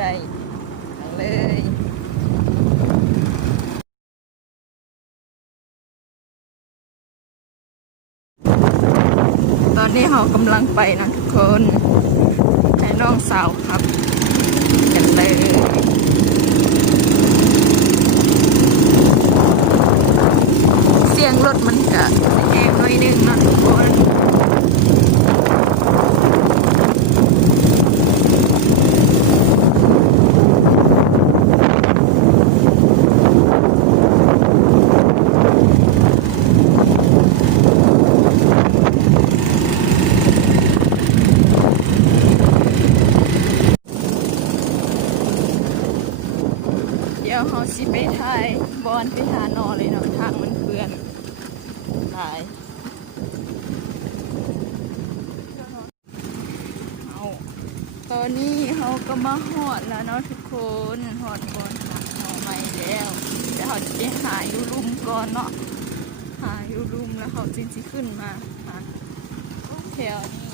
ได้เลยตอนนี้เรากำลังไปนะทุกคนให้น้องสาวครับกันเลยเสียงรถมันจะแห้งหน่อยนึงนะทุกคนเดี๋ยวเราสิไปถ่ายบอลไปหานอเลยเนาะทางมันเพื่อนหลายเอาตอนนี้เขาก็มาหอดแล้วเนาะทุกคนหอดบอลหาหน่อใหม่แล้วเดี๋ยวเขาจะไปหาอยู่ลุ่มก่อนเนาะหาอยู่ลุ่มแล้วเขาจริงๆขึ้นมาหาแถวนี้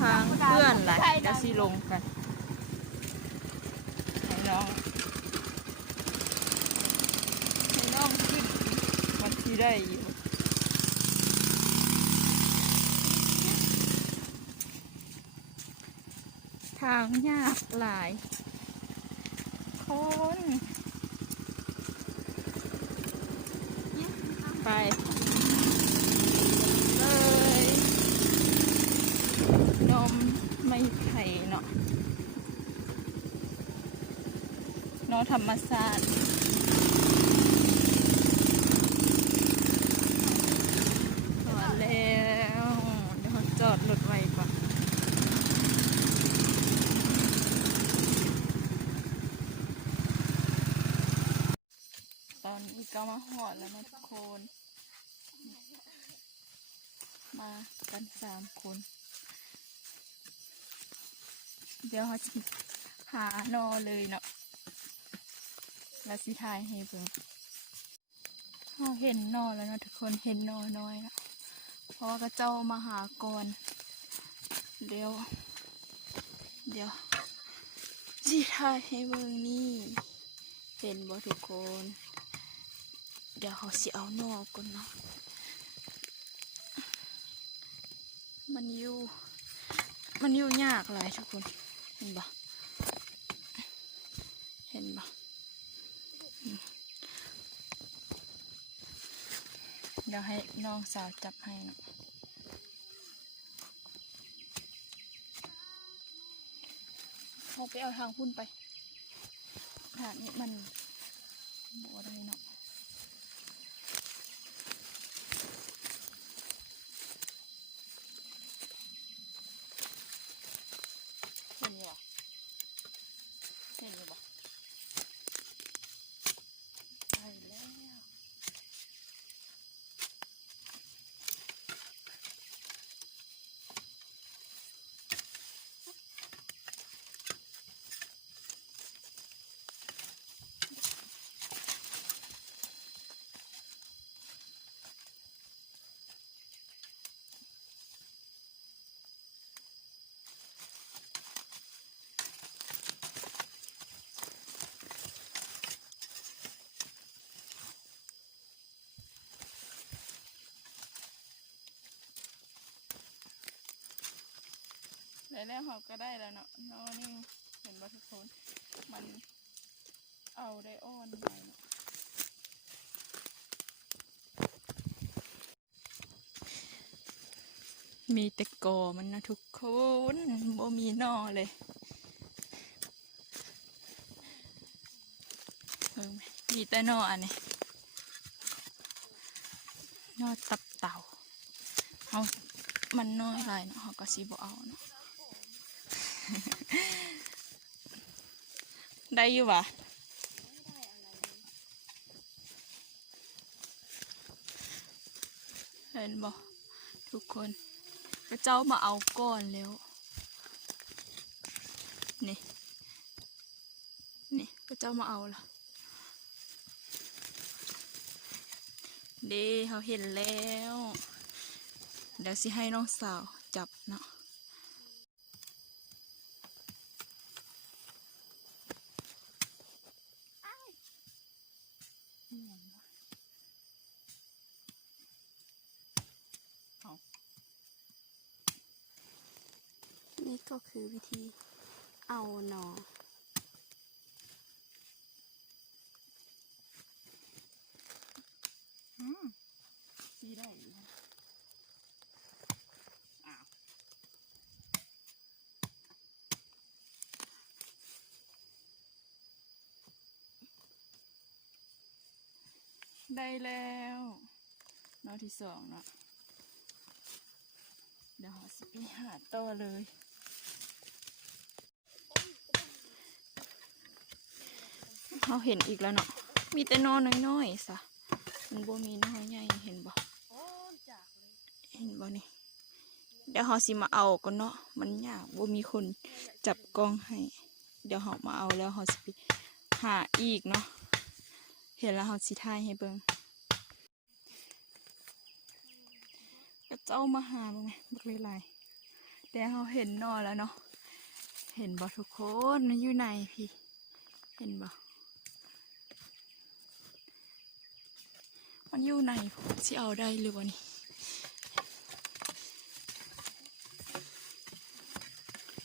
ทางเพื่อนหลายจะสิลงกันให้น้องขึ้นมันที่ได้อยู่ทางยากหลายคนไปเลยนมไม่ไผ่เนาะเนาะธรรมศาสตร์มาแล้วเดี๋ยวเขาจอดรถไว้ก่อนตอนนี้ก็มาหอดแล้วนะทุกคนมากัน3 คนเดี๋ยวเขาจะหานอเลยเนาะแล้วสิทายให้เพิ่งเขาเห็นนอแล้วนะทุกคนเห็นนอน้อยนะเพราะว่าก็เจ้ามาหาก่อนเดี๋ยวสิทายให้เบิ่งนี่เห็นบ่ทุกคนเดี๋ยวเขาสิเอานอก่อนเนาะมันอยู่ยากหลายทุกคนเห็นบ่เดี๋ยวให้น้องสาวจับให้เนาะเขาไปเอาทางพุ่นไปทางนี้มันบ่ได้เนาะเห็นอยู่บ่ไปแล้วเขาก็ได้แล้วเนาะนอนี่เห็นบ่ทุกคนมันเอาได้อ้อนไปมีแต่กอมันนะทุกคนบ่มีนอเลยมีแต่นออันนี้นอตับเต่าเขามันน้อยหลายเนาะเขาก็สิบ่เอาเนาะ ได้อยู่วะเห็นบ่ทุกคนพระเจ้ามาเอาก้อนแล้วนี่พระเจ้ามาเอาละเด้เขาเห็นแล้วเดี๋ยวสิให้น้องสาวจับเนาะ นี่ก็คือวิธีเอาหนอซีได้อยู่นะอ้าวได้แล้วหนอที่สองเนาะเดี๋ยวเราสิไปหาต่อเลยเราเห็นอีกแล้วเนาะมีแต่หนอน้อยๆซะมันบ่มีหนอใหญ่เห็นบ่เห็นบ่นี่เดี๋ยวเราสิมาเอาก่อนเนาะมันยากบ่มีคนจับกล้องให้เดี๋ยวเรามาเอาแล้วเราสิไปหาอีกเนาะเห็นแล้วเราสิถ่ายให้เบิ่งก็เจ้ามาหาบ้างไหมบักหลายๆแต่เราเห็นหนอแล้วเนาะเห็นบ่ทุกคนมันอยู่ไหนพี่เห็นบ่มันอยู่ไหนสิเอาได้หรือวะนี่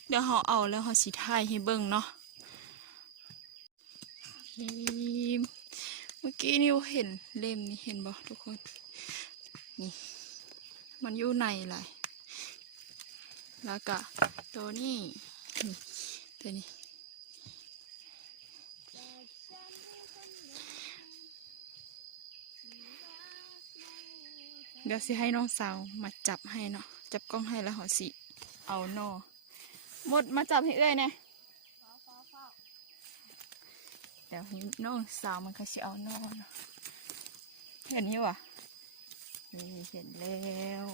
เดี๋ยวเราเอาแล้วเราสิถ่ายให้เบิ่งเนาะเมื่อกี้นี่เห็นเล่มนี่เห็นบ่ทุกคนนี่มันอยู่ในอะไรแล้วก็ตัวนี้นี่ตัวนี้เดี๋ยวสิให้น้องสาวมาจับให้เนาะจับกล้องให้แล้วเขาสิเอาหนอหมดมาจับให้เอ้ยเนี่ยเดี๋ยวนี้น้องสาวมันก็สิเอาหนอเนาะเห็นนี่วะนี่เห็นแล้ว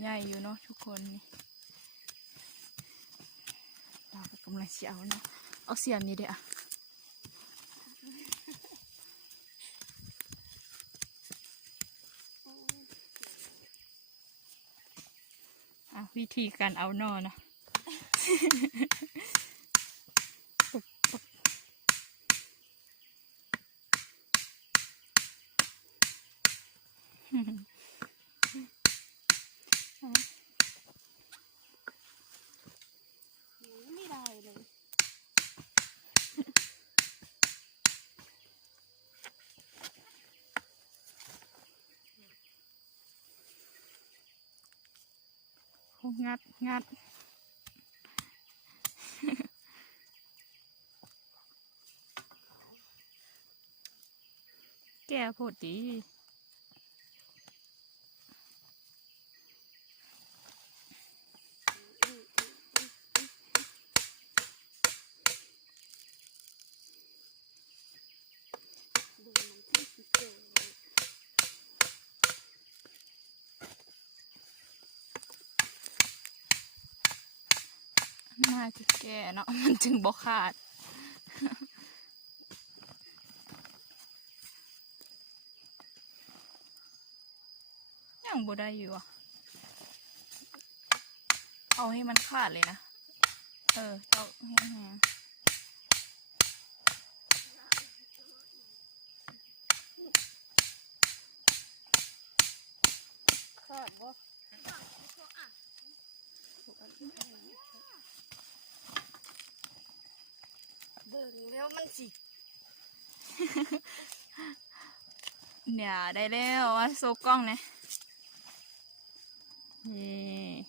ใหญ่อยู่เนาะทุกคนนี่เรากำลังสิเอาเนาะเอาเสียมนี้เด้อะวิธีการเอาหนอนะ ไม่ได้เลย งัดงัด แก่โพดดีน่าจะแก่เนาะ มันจึงบ่ขาด ยังบ่ได้อยู่อ่ะ เอาให้มันขาดเลยนะ เอาให้แห้งขาดบ่เบิ่งแล้วมันสิ เนี่ยได้แล้วว่าโซกล้องเนี่ย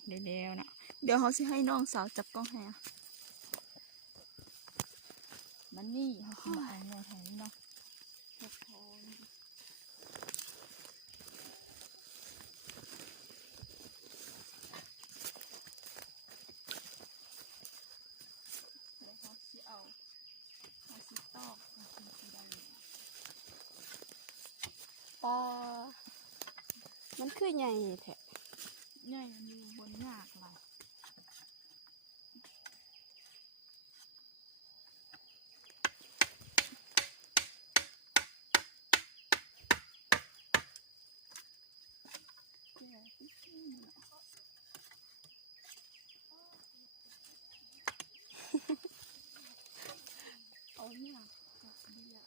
ได้แล้วนะเดี๋ยวเขาสิให้น้องสาวจับกล้องให้อ่ะมันนี่เขาสิมาเอาเงินแทนเนาะทุกคนแล้วเขาสิเอาเขาสิตอกเขาสิได้ ปลามันคือใหญ่แท้ ใหญ่มันอยู่บนหญ้าเราเอาเนี่ยกับเบียร์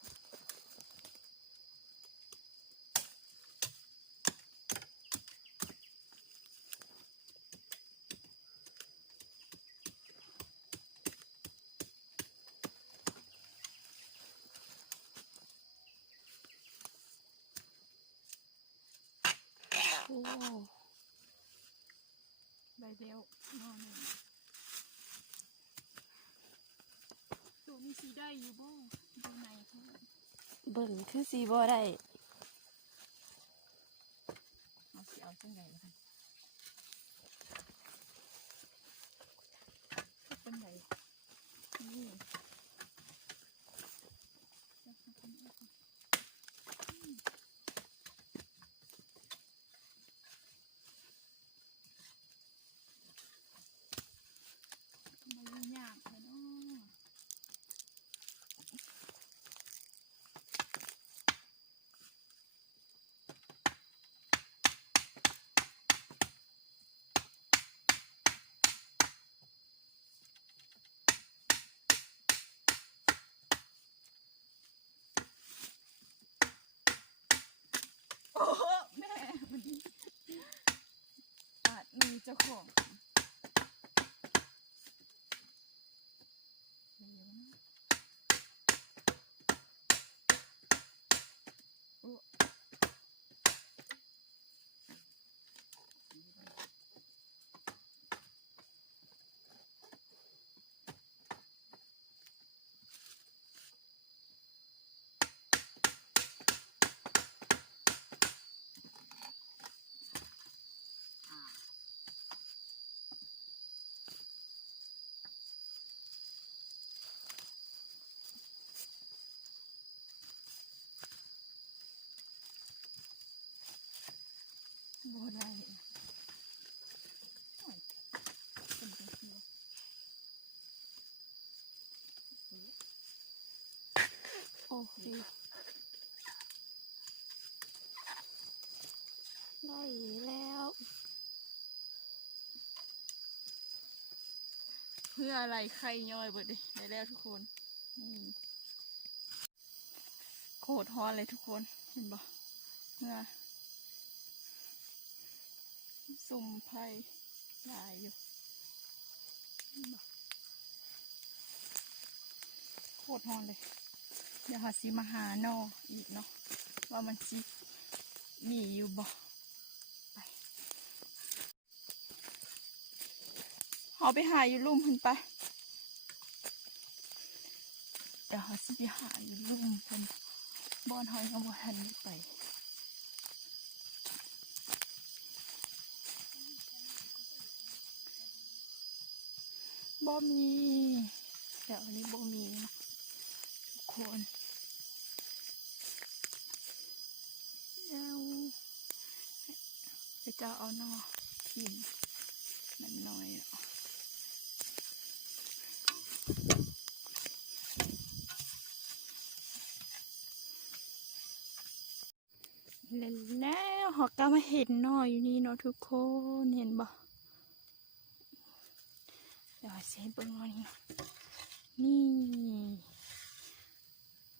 ใบเดียวนอนตัวนี้สีได้อยู่บ่ดูไหนเขา เบิ่งคือสีบ่ได้ เอาสิเอาจังไหนกันเป็นไหนนี่มันยากเลยเนาะโอ้แม่มันอาจมีเจ้าของบ่ได้โอ้ยเป็นจังซี่วะ โอ้ดีได้แล้ว เพื่ออะไรใครย่อยเบิดดิได้แล้วทุกคนโคตรฮอนเลยทุกคนเห็นบ่เพื่อสุ่มไผ่ลายอยู่เห็นบ่โคตรฮอนเลยเดี๋ยวหาสิมาหานออีกเนาะว่ามันสิมีอยู่บ่ไปเอาไปหาอยู่ลุ่มเห็นไปเดี๋ยวหาสิไปหาอยู่ลุ่มเพิ่นบ่อนหอยก็บ่ทันไปบ่มีเดี๋ยวอันนี้บ่มีเนาะทุกคนเดี๋ยวจะเอานอทิ่มมันน้อยเนาะแล้วเขาก็มาเห็นนออยู่นี่เนาะทุกคนเห็นบ่เดี๋ยวใช้เบิ้งเอานี่นี่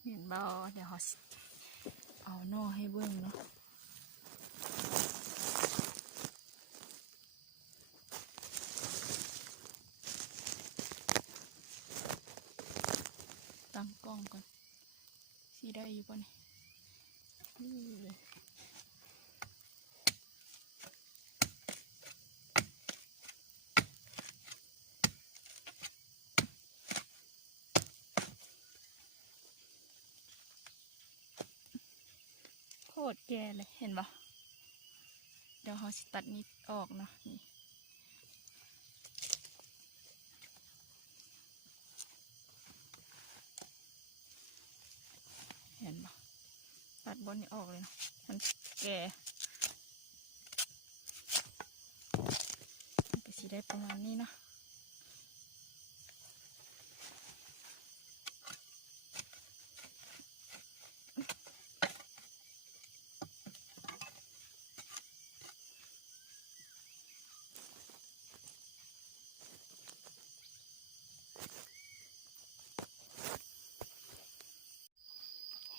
เห็นบ่เดี๋ยวเขาเอานอให้เบิ้งเนาะตั้งกล้องก่อนสีได้อยู่ป่ะนี่โคตรแก่เลยเห็นปะเดี๋ยวเขาตัดนิดออกเนาะนี่เห็นปะตัดบนนี้ออกเลยเนาะมันแก่ก็สีได้ประมาณนี้เนาะ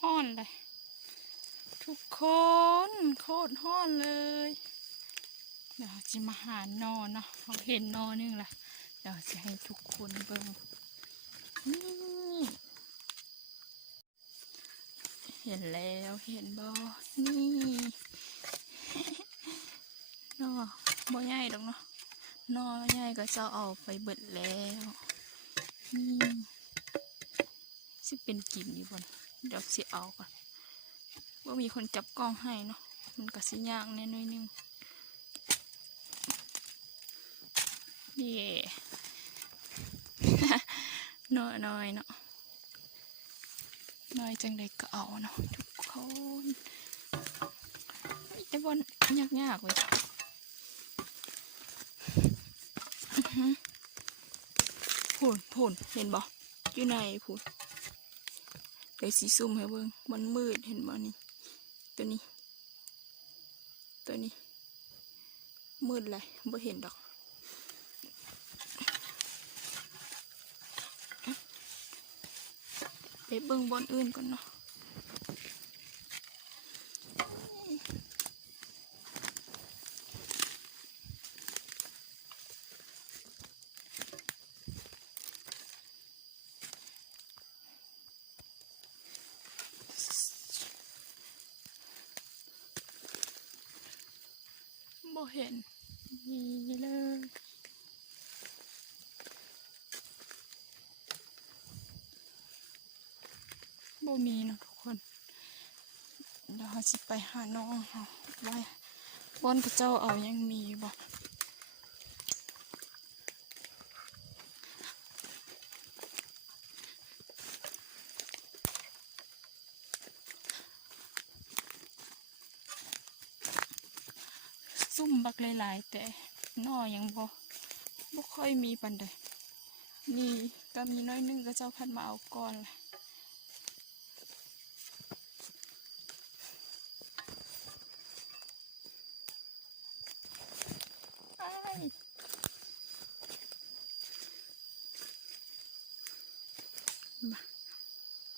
ห้อนเลยทุกคนโคตรห้อนเลยเดี๋ยวจะมาหานอเนาะเขาเห็นนอนึงละเดี๋ยวจะให้ทุกคนเบิ่งนี่เห็นแล้วเห็นบ่นี่ บ่ใหญ่ดอกเนาะนอใหญ่ก็จะเอาไปเบิดแล้วนี่สิเป็นกินอยู่บ่เดี๋ยวสิเอาก่อนว่ามีคนจับกล้องให้เนาะมันก็สิยากแน่น้อยนึงเย่ น้อยเนาะน้อยจังใดก็เอาเนาะทุกคนไอ้บอลยากเว้ยพูนเห็นบ่อยู่ในพูนเดี๋ยวสีซุ่มให้เบิ่งมันมืดเห็นบ่นี่ตัวนี้มืดเลยบ่เห็นดอกไปเบิ่งบอนอื่นก่อนเนาะบ่เห็นนี่เลยบ่มีเนาะทุกคนเดี๋ยวเราสิไปหาน้องเขาไว้บอนพระเจ้าเอายังมีบ่ซุ่มบักหลายๆแต่นอยังบ่ค่อยมีปันใดนี่ก็มีน้อยนึงก็เจ้าพัดมาเอาก่อนแหละ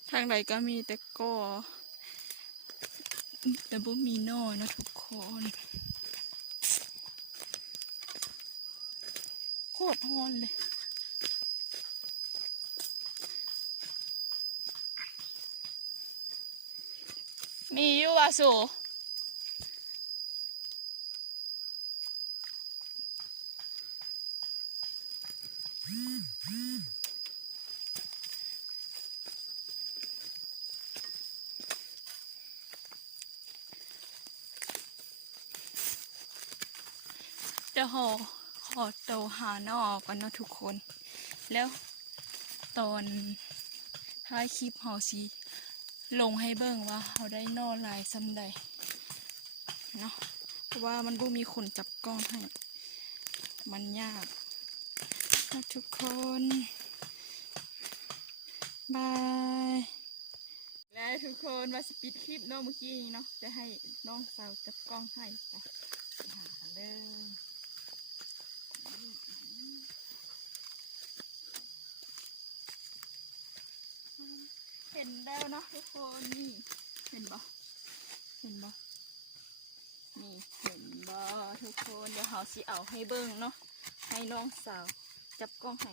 ทางใดก็มีแต่ก่อแต่บ่มีนอนะทุกคนโคตรฮ้อนเลยมีอยู่ว่ะสูเดี๋ยวขอโตวหานอก่อนเนาะทุกคนแล้วตอนท้ายคลิปเฮาสิลงให้เบิ่งว่าเฮาได้นอหลายซำใดเนาะเพราะว่ามันบ่มีคนจับกล้องให้มันยากนะทุกคนบายแล้วทุกคนว่าสปิดคลิปเนาะเมื่อกี้เนาะจะให้น้องสาวจับกล้องให้ไปหาเลยเห็นแล้วเนาะทุกคนนี่เห็นบ่นี่เห็นบ่ทุกคนเดี๋ยวเฮาสิเอาให้เบิ่งเนาะให้น้องสาวจับกล้องให้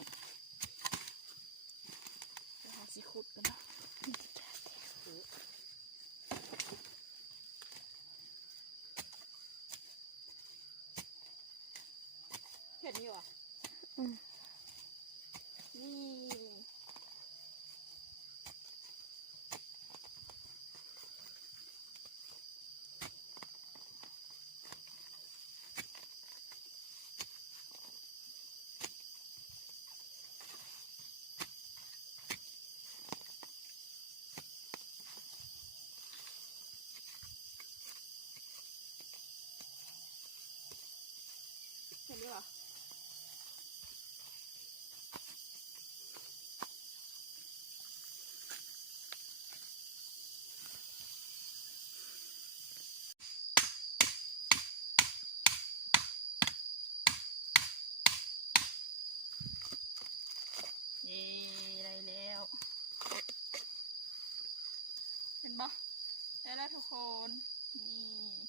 เดี๋ยวเฮาสิขุดกันเนาะเห็นอยู่อ่ะนี่เห็นอยู่อ่ะเย้ได้แล้วเห็นปะได้แล้วทุกคนนี่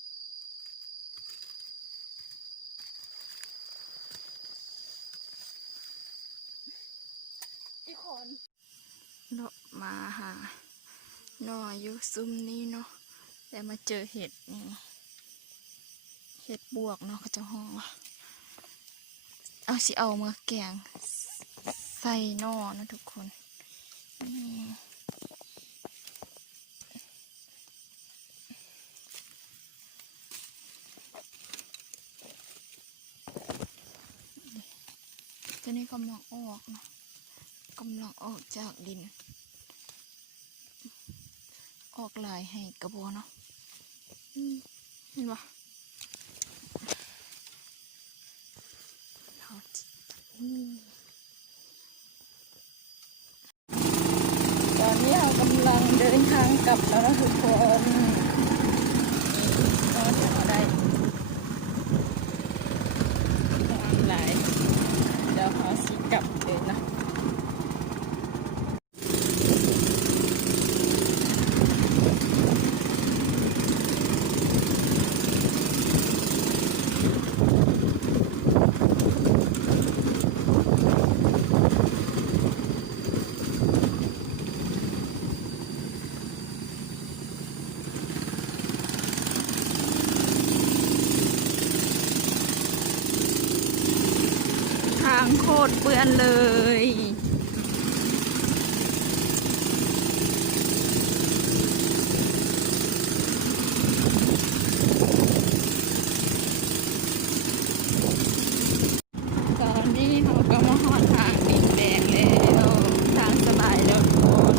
อีกคนเนาะมาหาหน่ออยู่ซุ้มนี้เนาะแต่มาเจอเห็ดนี่เห็ดบวกเนาะเขาจะห้องว่า เอาสิเอามาแกงใส่หน่อนะทุกคนตัวนี้กำลังออกนะกำลังออกจากดิน ออกลายให้กระบอกเนาะเห็นปะตอนนี้เรากำลังเดินทางกลับแล้วนะทุกคนก็จะได้วางลายเดี๋ยวเขาสิกลับเลยนะทางโคตรเปื้อนเลยตอนนี้เราก็มาหอดทางดินแดงแล้วทางสบายแล้วทุกคน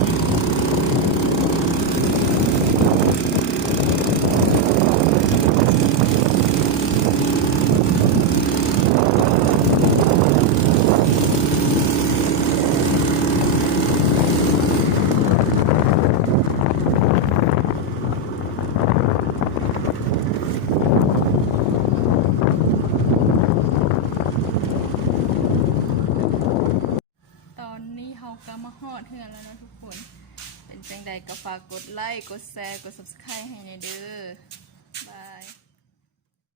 ตอนนี้เราก็มาหอดเฮือนแล้วนะทุกคนเป็นจังใดก็ฝากกดไลค์กดแชร์กด subscribe ให้ในเด้อบาย